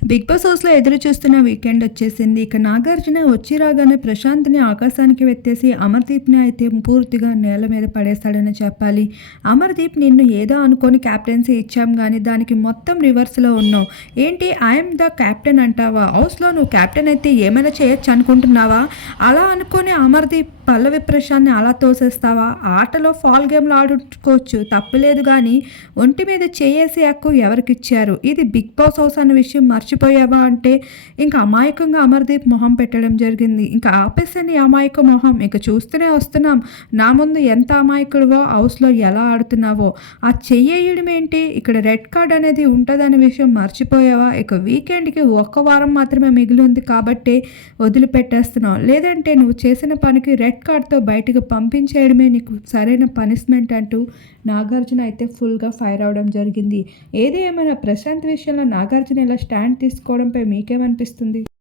Big boss హౌస్లో ఎదురు చూస్తున్న వీకెండ్ వచ్చేసింది. ఇక నాగార్జున వచ్చి రాగానే ప్రశాంత్ని ఆకాశానికి వెత్తేసి అమర్దీప్ని అయితే పూర్తిగా నేల మీద పడేస్తాడని చెప్పాలి. అమర్దీప్ నిన్ను ఏదో అనుకొని క్యాప్టెన్సీ ఇచ్చాం కానీ దానికి మొత్తం రివర్స్లో ఉన్నావు. ఏంటి ఐఎమ్ ద క్యాప్టెన్ అంటావా? హౌస్లో నువ్వు క్యాప్టెన్ అయితే ఏమైనా చేయొచ్చు అనుకుంటున్నావా? అలా అనుకొని అమర్దీప్ పల్లవి ప్రశాంత్ని అలా తోసేస్తావా? ఆటలో ఫాల్ గేమ్లు ఆడుకోవచ్చు తప్పులేదు కానీ ఒంటి మీద చేయేసి హక్కు ఎవరికిచ్చారు? ఇది బిగ్ బాస్ హౌస్ అన్న విషయం మర్చిపోయావా అంటే ఇంకా అమాయకంగా అమర్దీప్ మొహం పెట్టడం జరిగింది. ఇంకా ఆపేసని అమాయక మొహం. ఇక చూస్తూనే వస్తున్నాం. నా ముందు ఎంత అమాయకుడివో హౌస్లో ఎలా ఆడుతున్నావో. ఆ చెయ్యేయడం ఏంటి? ఇక్కడ రెడ్ కార్డ్ అనేది ఉంటుందనే విషయం మర్చిపోయావా? ఇక వీకెండ్కి ఒక్క వారం మాత్రమే మిగిలి ఉంది కాబట్టి వదిలిపెట్టేస్తున్నావు లేదంటే నువ్వు చేసిన పనికి రెడ్ కార్డ్తో బయటకు పంపించేయడమే నీకు సరైన పనిష్మెంట్ అంటూ నాగార్జున అయితే ఫుల్గా ఫైర్ అవడం జరిగింది. ఏది ఏమైనా ప్రశాంత్ విషయంలో నాగార్జున ఇలా స్టాండ్ తీసుకోవడంపై మీకేమనిపిస్తుంది?